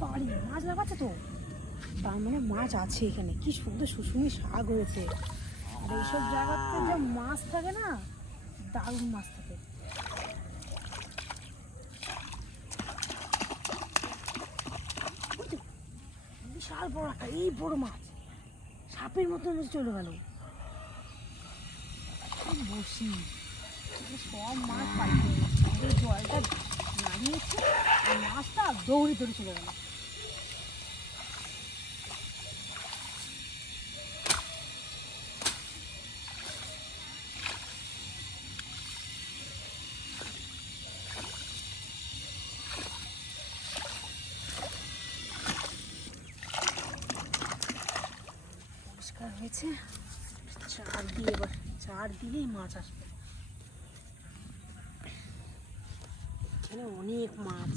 বাড়ি মাছ লাগাচ্ছে তো, তার মানে মাছ আছে এখানে। কি সুন্দর শুশুনি শাক হয়েছে। আর এইসব জায়গাতে যা মাছ থাকে না, দারুণ মাছ থাকে। বিশাল বড় একটা, এই বড় মাছ সাপের মতন চলে গেল। বসি সব মাছ পাইতে জলটা নাড়িয়েছে, আর মাছটা দৌড়ে দৌড়ে চলে গেল। পরিষ্কার হয়েছে, চার দিয়ে এবার চার দিলেই মাছ আসবে। এখানে অনেক মাছ।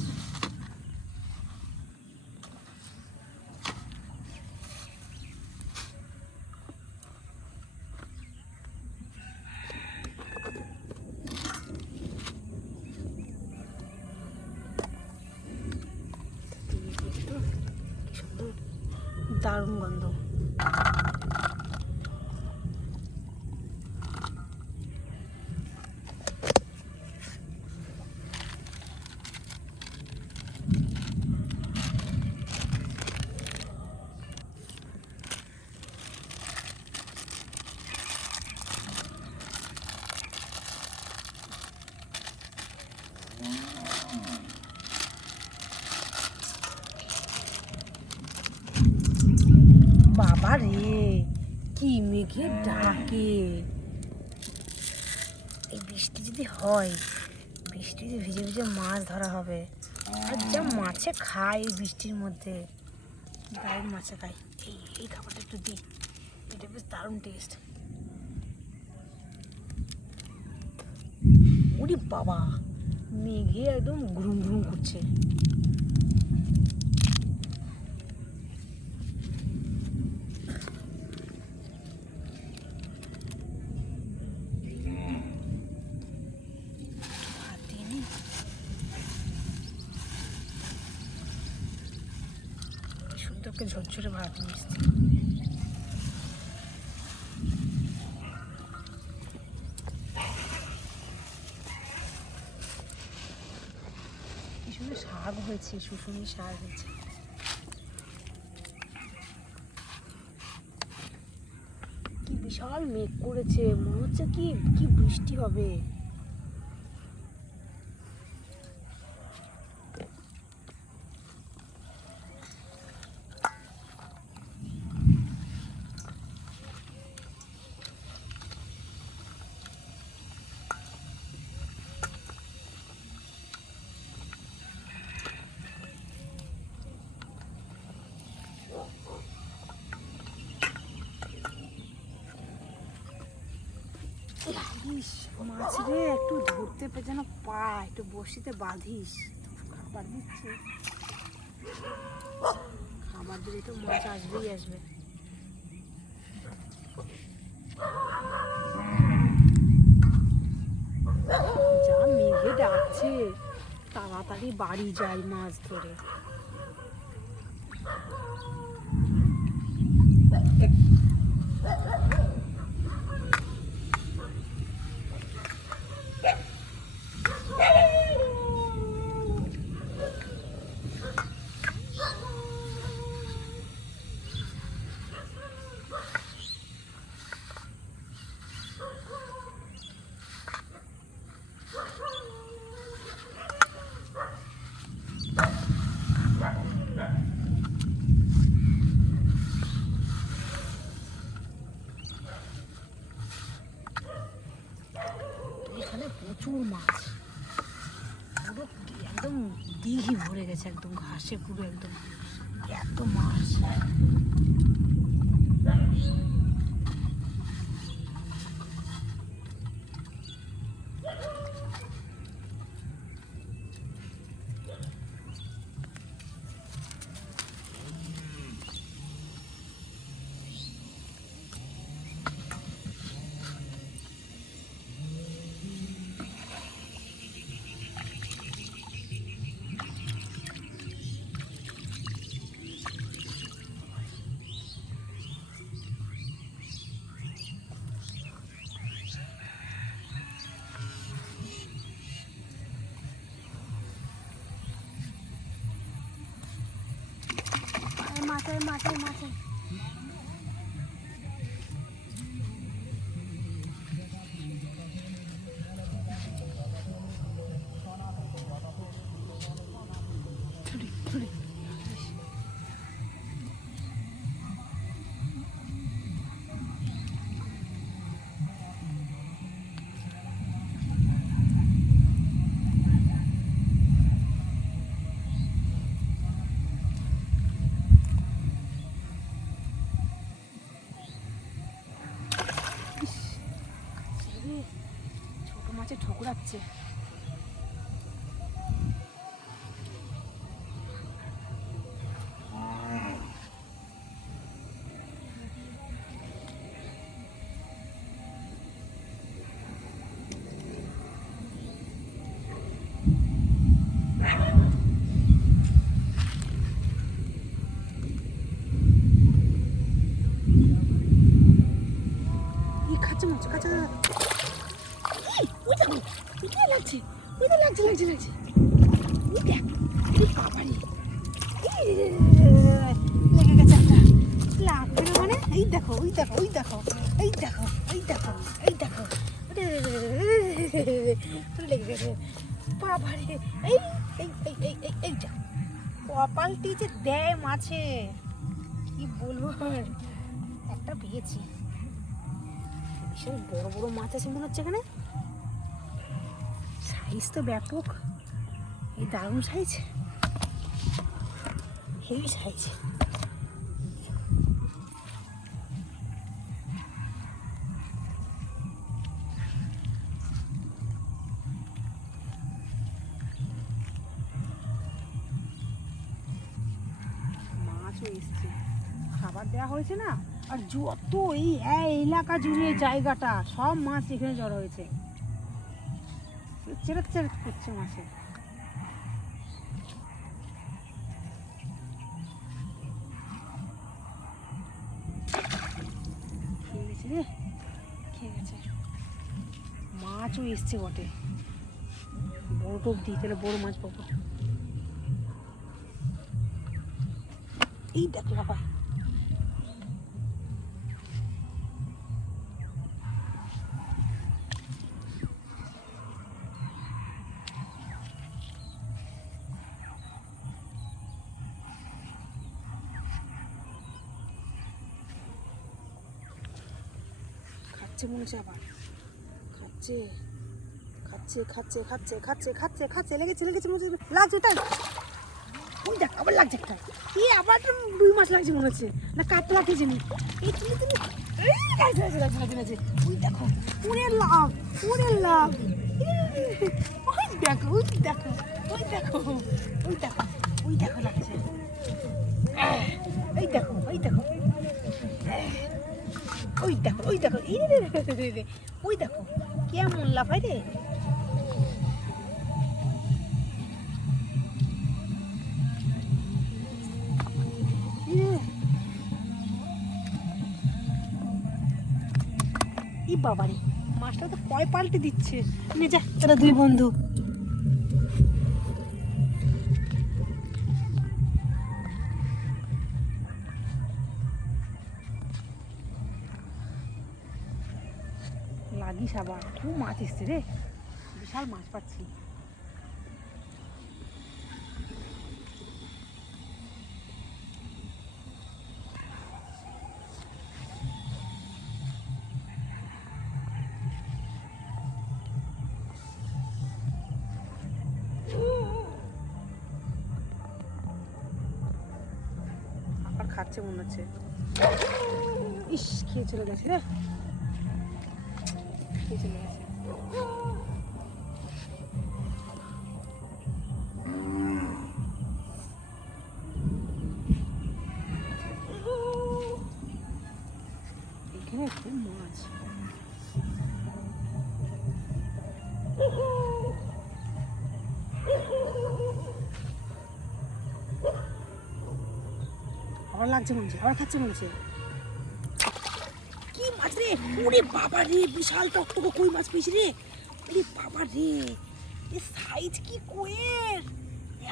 দারুণ গন্ধ। বাবা রে, কি মেঘে ডাকে। এই বৃষ্টি যদি হয়, বৃষ্টিতে ভিজে ভিজে মাছ ধরা হবে। আর যা মাছে খায় এই বৃষ্টির মধ্যে, দারুণ মাছে খায়। এই খাবারটা একটু দিই, এটা বেশ দারুণ টেস্ট। ওরে বাবা, মেঘে একদম গুরুম গুরুম করছে। সুন্দরকে ঝরঝরে ভাত মিশছে। কি সুন্দর শাক হয়েছে, শুশুনি শাক হয়েছে। কি বিশাল মেঘ করেছে, মনে হচ্ছে কি কি বৃষ্টি হবে। মাছ রে, একটু ধরতে পে যেন পা, একটু বসিতে বাঁধিস। খাবার দিচ্ছে, খাবার দিলে তো মাছ আসবেই আসবে। যা মেঘে ডাকছে, তাড়াতাড়ি বাড়ি যাই মাছ ধরে। এখানে প্রচুর মাছ, পুরো একদম দিঘি ভরে গেছে, একদম ঘাসে পুরো একদম এত মাছ। মাছ ছোট মাছে ঠোকরাচ্ছে। খাচ্ছে মাছ খাচ্ছে লাগছে লাগছে বাবারি লেগে গেছে একটা লাগবে না মানে এই দেখো লেগে গেছে বাবারি এইটা কপালটি যে দেয় মাছে কি বলবো আর একটা পেয়েছি ভীষণ বড় বড় মাছ আছে মনে হচ্ছে এখানে সাইজ তো ব্যাপক এই দারুণ সাইজ হেভি সাইজ মাছও এসছে খাবার দেওয়া হয়েছে না আর যত এই এলাকা জুড়ে জায়গাটা সব মাছ এখানে জড়ো হয়েছে চেরাত করছে মাছে খেয়ে গেছে মাছও এসছে বটে বড় টোপ দিই তাহলে বড় মাছ পাবো এই দেখো বাবা মনে হচ্ছে আবার খাচ্ছে লেগেছে লাগছে তাই ওই দেখ আবার লাগছে একটা কি আবার 2 মাস লাগছে মনে হচ্ছে না কাতলা খেয়েছিনি এই লাগছে ওই দেখো ওরে লাভ ওই দেখো লাগছে ওই দেখো কেমন লাফাই রে বাবারে মাছটা তো কয় পাল্টে দিচ্ছে নে যা তোরা 2 বন্ধু লাগিস আবার খুব মাছ এসছে রে বিশাল মাছ পাচ্ছি আবার খাচ্ছে মনে হচ্ছে ইস খেয়ে চলে গেছে রে চলে গেছে এখানে খুব মাছ আবার লাগছে মনে হচ্ছে আবার খাচ্ছে মনে হচ্ছে কি মাছ রে ওরে বাবা রে বিশাল টকটকে কই মাছ পেয়েছি রে ওরে বাবা রে এই সাইজ কি কইয়ের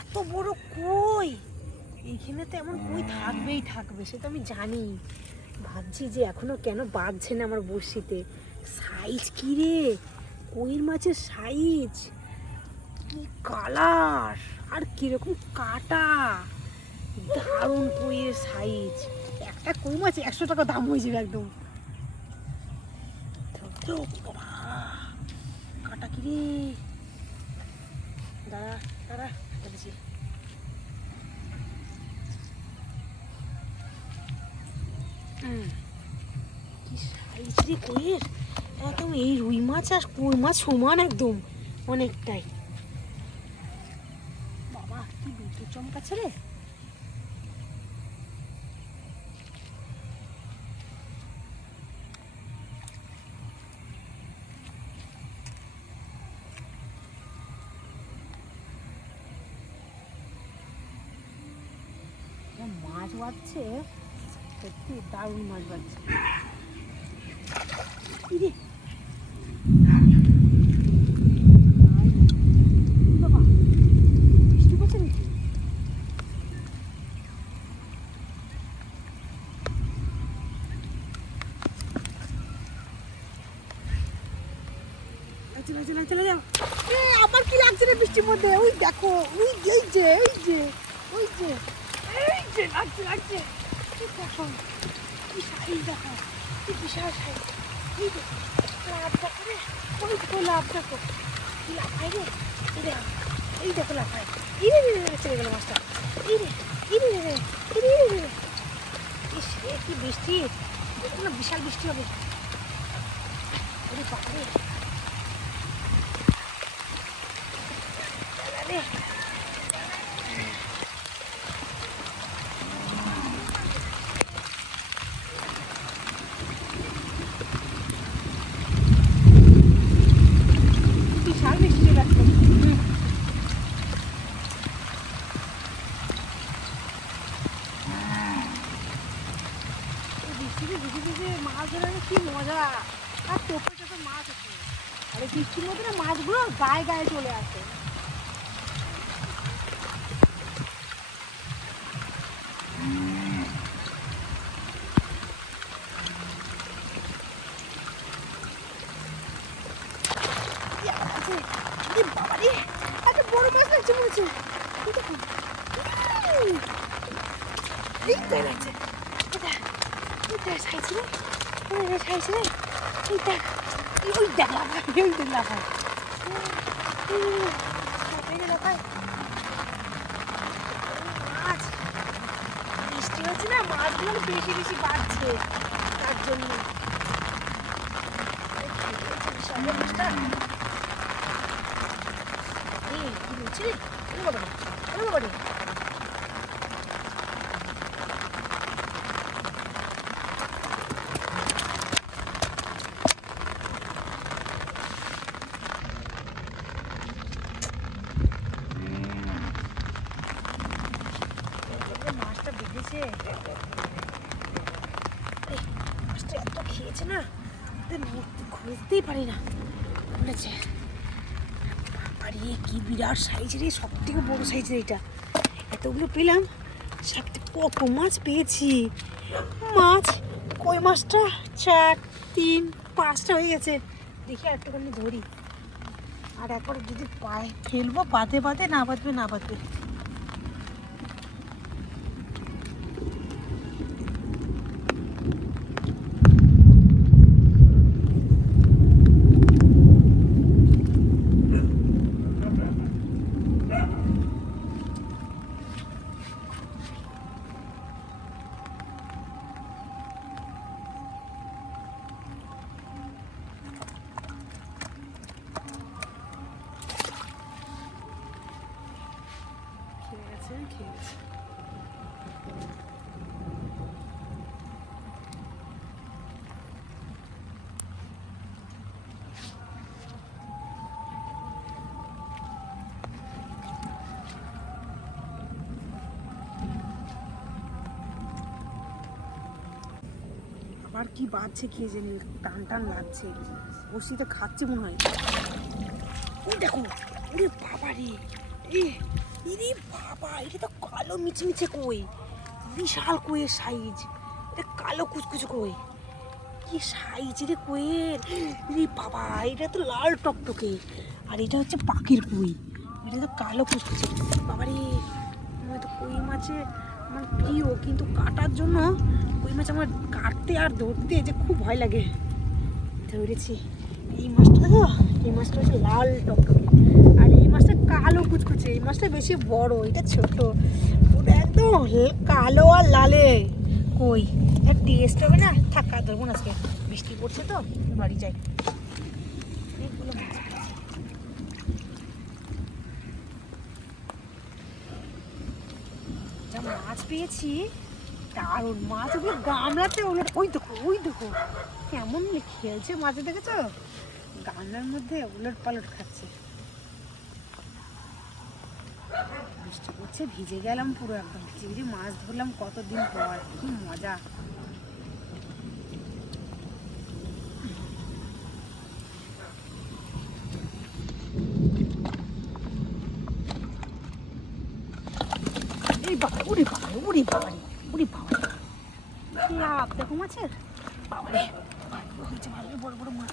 এত বড় কই এইখানে তো এমন কই থাকবেই থাকবে, সে তো আমি জানি। ভাবছি যে এখনো কেন বাঁধছে না আমার বড়শিতে। সাইজ কি রে, কইয়ের মাছের সাইজ, কি কালার আর কিরকম কাটা, দারুণ কইয়ের সাইজ। একটা কই মাছ 100 টাকা দাম হয়ে যাবে একদম। কাটা কি রে, দাঁড়া দাঁড়া বলেছি। কি সাইজ রে কইয়ের, একদম এই রুই মাছ আর কই মাছ সমান একদম, অনেকটাই। বাবা কি বিদ্যুৎ চমকাচ্ছে রে। মাছ বাজছে, সত্যি দারুণ মাছ বাজছে। বাবা বৃষ্টি পড়ছে নাকি? চলে যাও। আবার কি লাগছে রে বৃষ্টির মধ্যে? ওই দেখো, ওই এই যে এই যে ওই যে এই যে লাগছে লাগছে। দেখো কি সাইজ, দেখো কি বিশাল সাইজ। এই দেখো লাভ দেখো রে, ওই দেখো লাভ, দেখো কি লাফাই রে। এই দেখো লাফাই। ইরে রে রে চলে গেল মাছটা। ইরে ইরে রে ইরে রে রে। ইস রে কি বৃষ্টি, দেখো না বিশাল বৃষ্টি হবে। ওরে বাপরে রে। বিশাল বৃষ্টি লাগছে। বৃষ্টিতে ভিজে ভিজে মাছ ধরার কি মজা, আর টোপে টোপে মাছ আছে। আর এই বৃষ্টির মধ্যে না মাছগুলো গায়ে গায়ে চলে আসে। বাবারে একটা বড় মাছ লাগছে মনে হচ্ছে। এই তো লাগছে, সাইজ রে, সাইজ রে। ওই দেখ, ওই দেখ লাফাই, ওই দেখ লাফাই, লাফাই। মাছ বৃষ্টি হচ্ছে না, মাছগুলো বেশি বেশি বাড়ছে, তার জন্য। মাছটা কি বলছি, মাছটা বেঁধেছে। মাছটা এত খেয়েছে না, খুঁজতেই পারি না বলেছে। আর কি বিরাট সাইজ রে, সব থেকে বড় সাইজ রে এটা। এতগুলো পেলাম, সাথে কত মাছ পেয়েছি। মাছ কই মাছটা 4, 3, 5টা হয়ে গেছে। দেখি একটুখানি ধরি, আর একবার যদি পায়ে ফেলবো, বাঁধে বাঁধে, না বাঁধবে না বাঁধবে। আর কি বাজছে কে জানি, টান টান লাগছে, বসিতে খাচ্ছে মনে হয়। ওই দেখো, ওরে বাবা রে, এরে বাবা, এটা তো কালো মিচমিচে কই। বিশাল কইয়ের সাইজ, এটা কালো কুচকুচো কই, কি সাইজ রে কইয়ের, রে বাবা এটা তো লাল টকটকে, আর এটা হচ্ছে পাখির কই, এটা তো কালো কুচকুচে। বাবা রে, আমার তো কই মাছে আমার প্রিয়, কিন্তু কাটার জন্য কই মাছ আমার কাটতে আর ধরতে যে খুব ভয় লাগে। ধরেছি এই মাছটা, দেখো এই মাছটা হচ্ছে লাল টকটকে, আর এই মাছটা কালো কুচকুচে, এই মাছটা বেশি বড়, এটা ছোট, ওটা একদম কালো আর লালে কই, আর টেস্ট হবে না। থাক আর ধরবো না আজকে, বৃষ্টি পড়ছে তো বাড়ি যাই। অনেকগুলো মাছ পেয়েছি। যা মাছ পেয়েছি, দারুণ মাছ, ওগুলো গামলাতে ওলট, ওই দেখো কেমন খেলছে মাছ, দেখেছো গামলার মধ্যে উলট পালট খাচ্ছে। বৃষ্টি পড়ছে, ভিজে গেলাম পুরো, একদম ভিজে ভিজে মাছ ধরলাম কতদিন পর, কি মজা। এই বাবা, উড়ি বাবা, উড়ি বাবা, উড়ি বাবা, লাভ দেখো মাছের, বাবা রে হয়েছে ভালো বড় বড় মাছ।